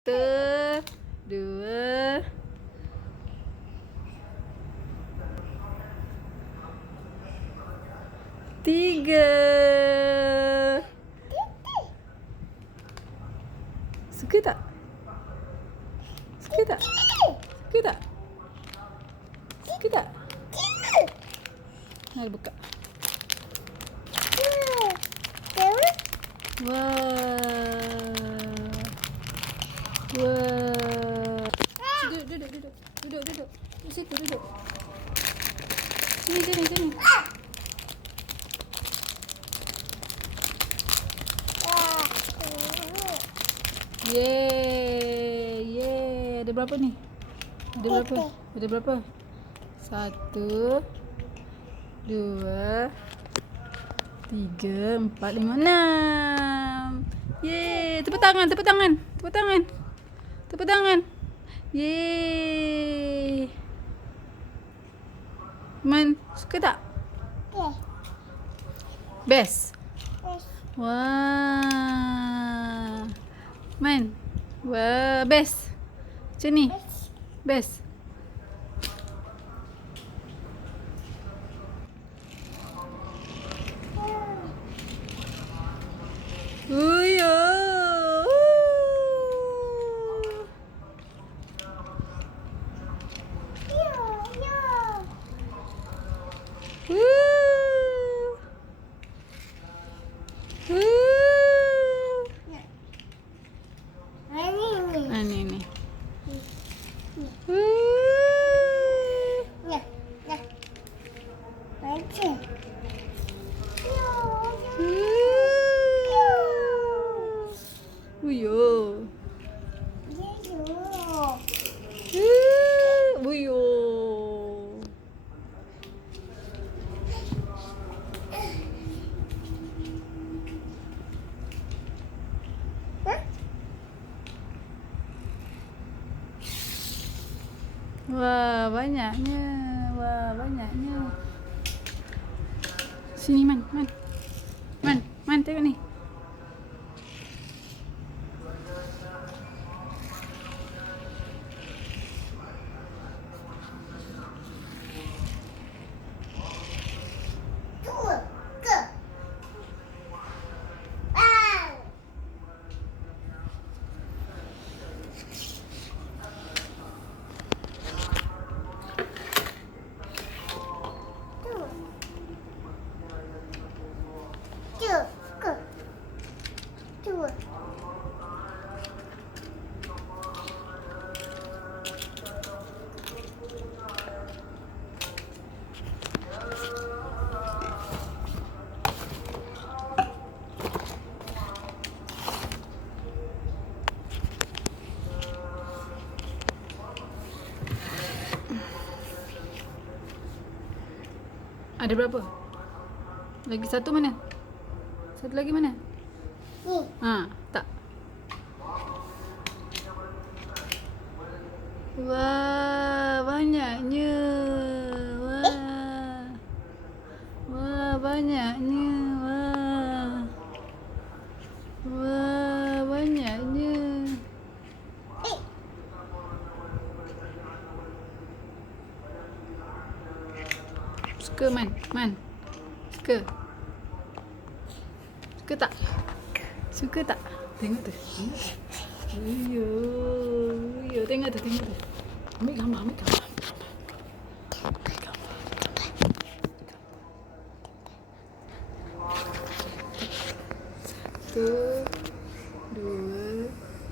Satu, dua, tiga. Suka tak? Suka tak? Suka tak? Suka tak? Mari buka. Wah. Wah. Duduk. Duduk. Di situ duduk. Sini. Yeay. Ada berapa ni? Ada berapa? 1, 2, 3, 4, 5, 6. Yeay. Tepuk tangan. Yeay. Man, suka tak? Best. Wah. Man. Wah, best. Macam ni. Best. Uyo. Ni. Uyo. Uyo. Wah, banyaknya. Sini, Man, tengok ni. Ada berapa? Lagi satu mana? Satu lagi mana? Ni. Tak. Wah, banyaknya. Wah, banyaknya. Wah, banyaknya. Suka, Man. Suka tak? Tengok tu. Uyo. Tengok tu. Ambil gambar. Satu, 2,